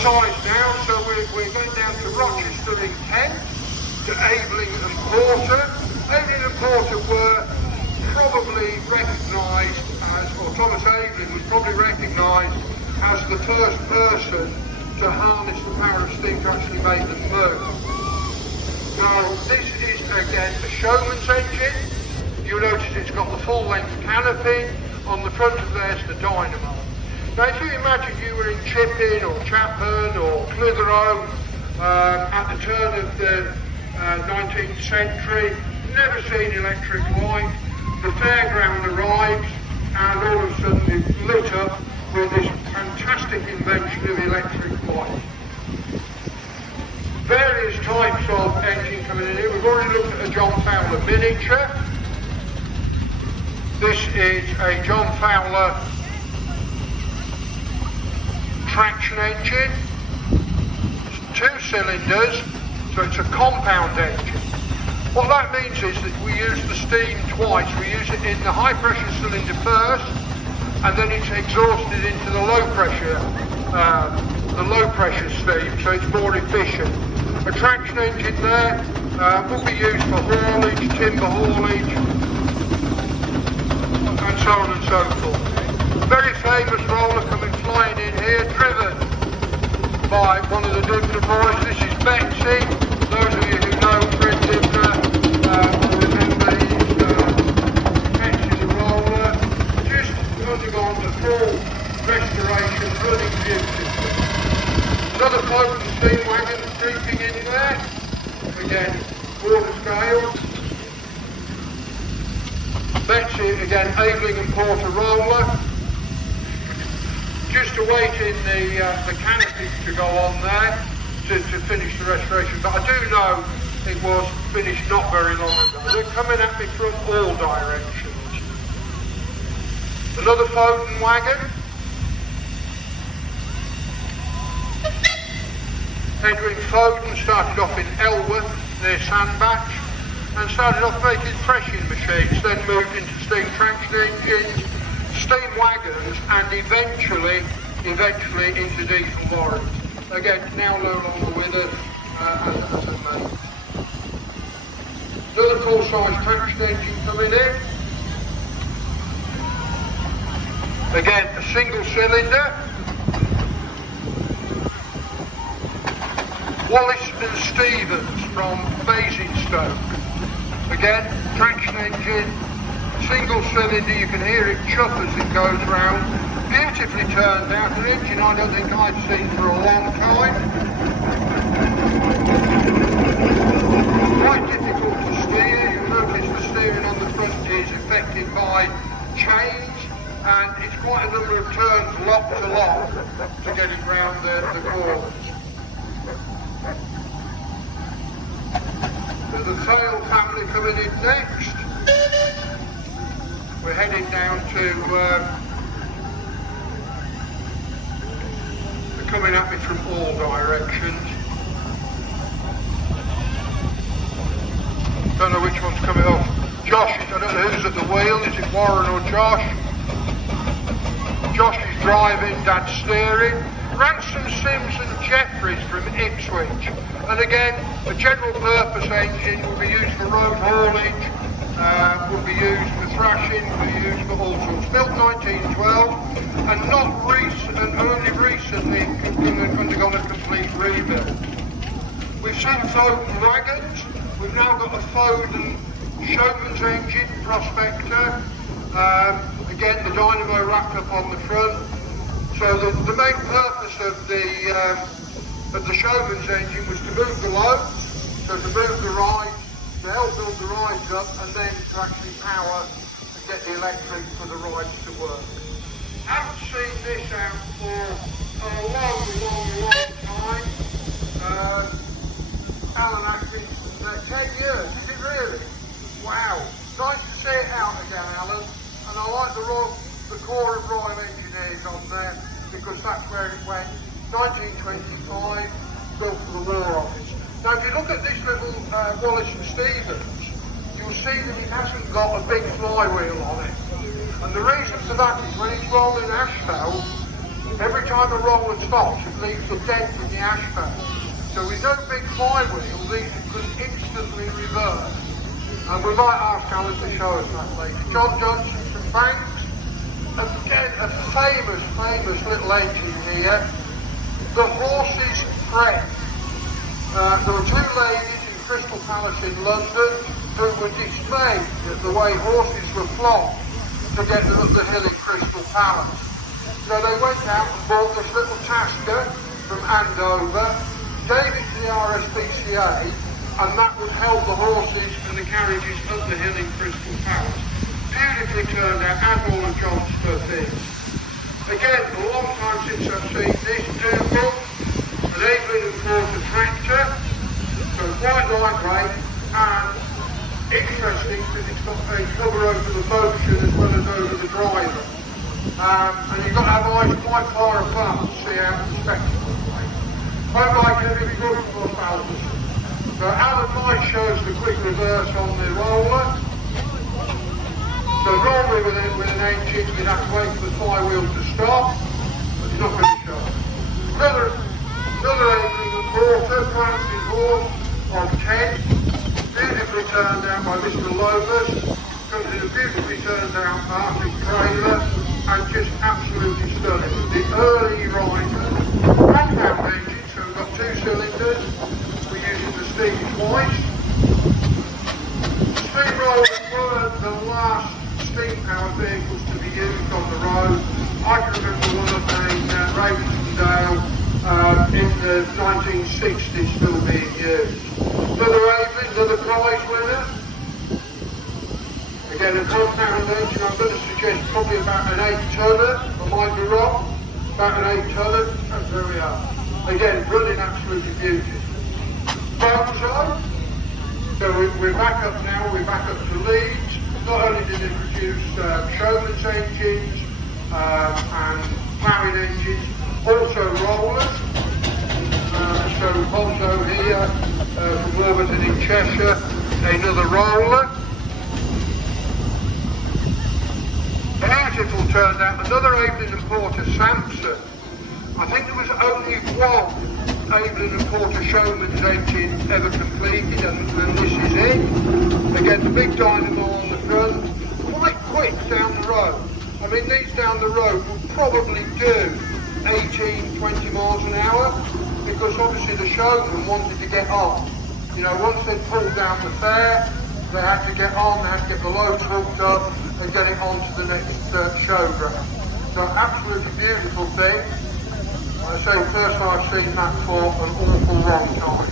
size now, so we're going down to Rochester in Kent, to Aveling and Porter. Aveling and Porter were probably recognised as, or Thomas Aveling was probably recognised as the first person to harness the power of steam to actually make them move. Now this is again a Showman's engine. You'll notice it's got the full length canopy. On the front of there's the dynamo. Now if you imagine you were in Chipping or Chapman or Clitheroe at the turn of the 19th century, never seen electric light, the fairground arrives and all of a sudden it's lit up with this fantastic invention of electric light. Various types of engine coming in here. We've already looked at a John Fowler miniature. This is a John Fowler traction engine. It's 2 cylinders, so it's a compound engine. What that means is that we use the steam twice. We use it in the high pressure cylinder first, and then it's exhausted into the low pressure steam, so it's more efficient. A traction engine there will be used for haulage, timber haulage, and so on and so forth. Very famous roller coming flying in here, driven by one of the Dibner boys. This is Betsy. Those of you who know Fred Dibner will remember Betsy the roller, just undergone the full restoration, running beautifully. Another floating steam wagon creeping in there, again quarter scale. Betsy again, Aveling and Porter roller, just awaiting the canopy to go on there to finish the restoration, but I do know it was finished not very long ago. They're coming at me from all directions. Another Foden wagon. Edwin Foden started off in Elworth near Sandbach and started off making threshing machines, then moved into steam traction engines, steam wagons, and eventually into diesel lorries. Again, now no longer with us as a mate. Another full-size traction engine coming in. Again, a single cylinder. Wallace and Stevens from Basingstoke. Again, traction engine, single cylinder, you can hear it chuff as it goes round. Beautifully turned out, an engine I don't think I've seen for a long time. Quite difficult to steer. You'll notice the steering on the front is affected by chains, and it's quite a number of turns lock to lock to get it round the corners. There's the Sale family coming in next. We're heading down to, they're coming at me from all directions. Don't know which one's coming off. Josh, I don't know who's at the wheel. Is it Warren or Josh? Josh is driving, Dad's steering. Ransom, Sims and Jeffries from Ipswich. And again, a general purpose engine will be used for road haulage, will be used for thrashing, will be used for all sorts. Built 1912 and only recently undergone a complete rebuild. We've seen Foden wagons. We've now got a Foden Showman's engine, Prospector. Again, the dynamo wrapped up on the front. So the main purpose of the Showman's engine was to move the load, so to move the rides, to help build the rides up, and then to actually power and get the electric for the rides to work. Haven't seen this out for a long time. Alan Ashby's been there 10 years, is it really? Wow. Nice to see it out again, Alan. And I like the Corps of Royal Engineers on there, because that's where it went. 1925, built for the War Office. Now if you look at this little Wallace and Stevens, you'll see that it hasn't got a big flywheel on it. And the reason for that is when it's rolling asphalt, Every time a roller stops, it leaves a dent in the ash pan. So with no big flywheel, these could instantly reverse. And we might ask Alan to show us that later. John Johnson from Banks. Again, a famous little engine here. The Horse's Friend. There were two ladies in Crystal Palace in London who were dismayed at the way horses were flogged to get them up the hill in Crystal Palace. So they went out and bought this little Tasker from Andover, gave it to the RSPCA, and that would help the horses and the carriages up the hill in Crystal Palace. Beautifully turned out, as all of John's stuff is. Again, a long time since I've seen this Dougal, an Evelyn & Porter tractor, so quite lightweight and interesting because it's got a cover over the motion as well as over the driver. And you've got to have eyes quite far apart to see out the spectacle. Quite like every good for thousands. So Alan Might shows the quick reverse on the roller. So normally with an engine you'd have to wait for the flywheel to stop, but he's not going to show. Another Evelyn & Porter, Clancy's horse on 10, beautifully turned out by Mr. Lomas, comes in a beautifully turned out Arctic trailer, and just absolutely stunning. The early riser, compound engine, so we've got two cylinders, we're using the steam twice. Steam rollers were the last steam-powered vehicles to be used on the road. I can remember one of them in Ravensdale in the 1960s still being used. Another Evelyn, another prize winner. Again, a compound engine, I'm going to suggest probably about an 8-tonner, I might be wrong, about an 8-tonner, and there we are. Again, running absolutely beautiful. Bozo, so we're back up now, we're back up to Leeds. Not only did it produce showman's engines and ploughing engines, also rollers. So Bozo here from Warburton in Cheshire, another roller. Beautiful turned out, another Evelyn & Porter Samson. I think there was only one Evelyn & Porter showman's engine ever completed, and this is it. Again, the big dynamo on the front, quite quick down the road. I mean, these down the road would probably do 18, 20 miles an hour, because obviously the showman wanted to get on. You know, once they pulled down the fare, they had to get on, they had to get the loads hooked up and get it on to the next showground. So absolutely beautiful thing. I say first time I've seen that for an awful long time.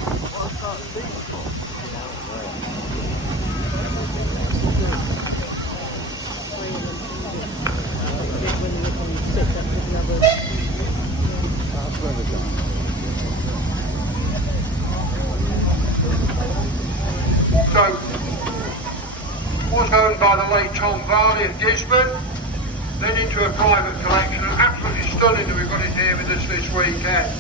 So, was owned by the late Tom Varley of Gisborne, then into a private collection, and absolutely stunning that we've got it here with us this weekend.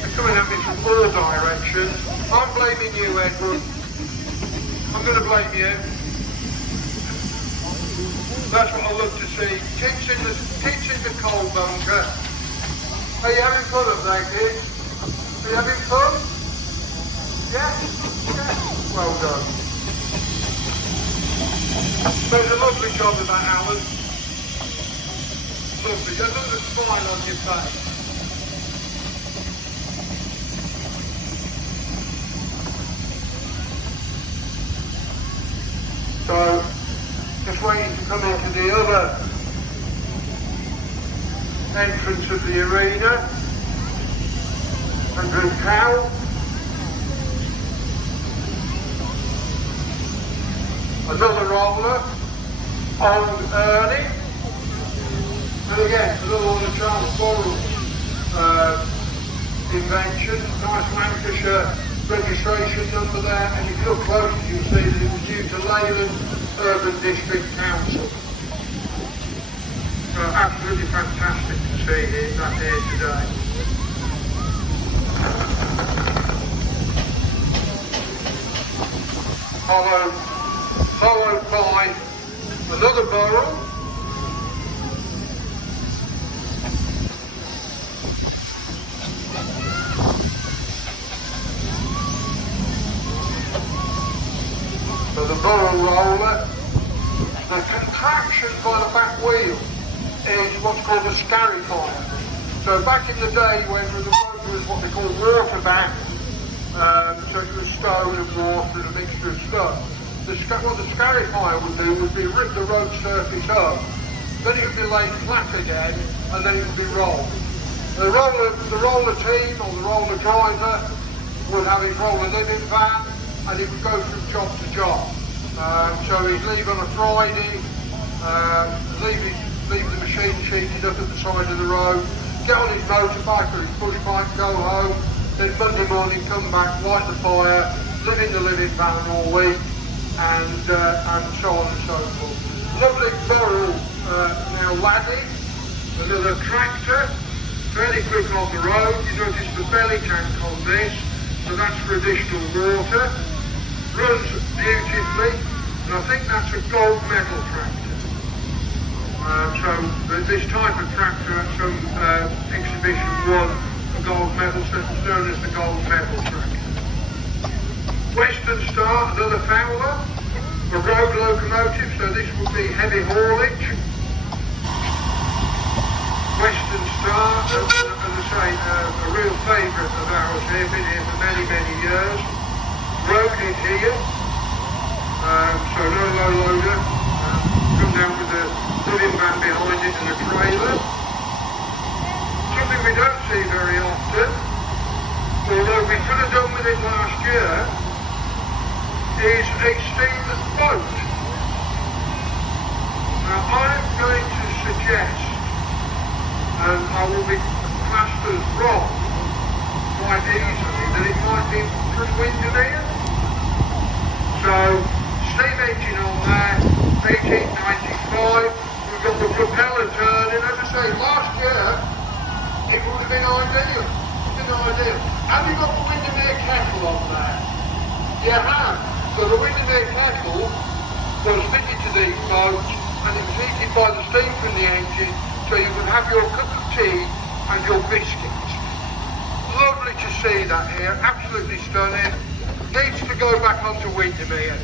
They're coming at me from all directions. I'm blaming you, Edward. I'm going to blame you. That's what I love to see. Kids in the coal bunker. Are you having fun up there, kids? Are you having fun? Yeah? Yeah. Well done. There's a lovely job of that, Alan. Lovely. There's a little smile on your face. So, just waiting to come into the other entrance of the arena. Andrew Cowell. Another roller, Old Ernie, and again another one of Charles Borrell's invention, nice Lancashire registration number there, and if you look close you'll see that it was due to Leyland Urban District Council. So absolutely fantastic to see that here today. Followed by another Burrell, burrow roller. The contraction by the back wheel is what's called a scarifier. So back in the day when the road was what they call water back, so it was stone and water and a mixture of stuff. What the scarifier would do would be rip the road surface up, then it would be laid flat again, and then it would be rolled. The roller team or the roller driver would have his roller living van, and he would go from job to job. So he'd leave on a Friday, leave the machine sheeted up at the side of the road, get on his motorbike or his push bike, go home, then Monday morning come back, light the fire, live in the living van all week, and so on and so forth. Lovely Burrell now laddie, another tractor, fairly quick on the road. You notice the belly tank on this, so that's for additional water. Runs beautifully, and I think that's a gold medal tractor. So this type of tractor at some exhibition won a gold medal, so it's known as the gold medal tractor. Western Star, another Fowler, a road locomotive, so this will be heavy haulage. Western Star, as I say, a real favourite of ours here, been here for many, many years. Road is here, so no low loader, come down with the living van behind it and a trailer. Something we don't see very often, although we could have done with it last year, is a steam boat. Now I'm going to suggest, and I will be classed as wrong quite easily, that it might be from Windermere. So, steam engine on there, 1895, we've got the propeller turning. As I say, last year, it would have been ideal. Have you got the Windermere kettle on there? You have. So the Windermere kettle was fitted to these boats, and it was heated by the steam from the engine, so you could have your cup of tea and your biscuits. Lovely to see that here, absolutely stunning. Needs to go back onto Windermere.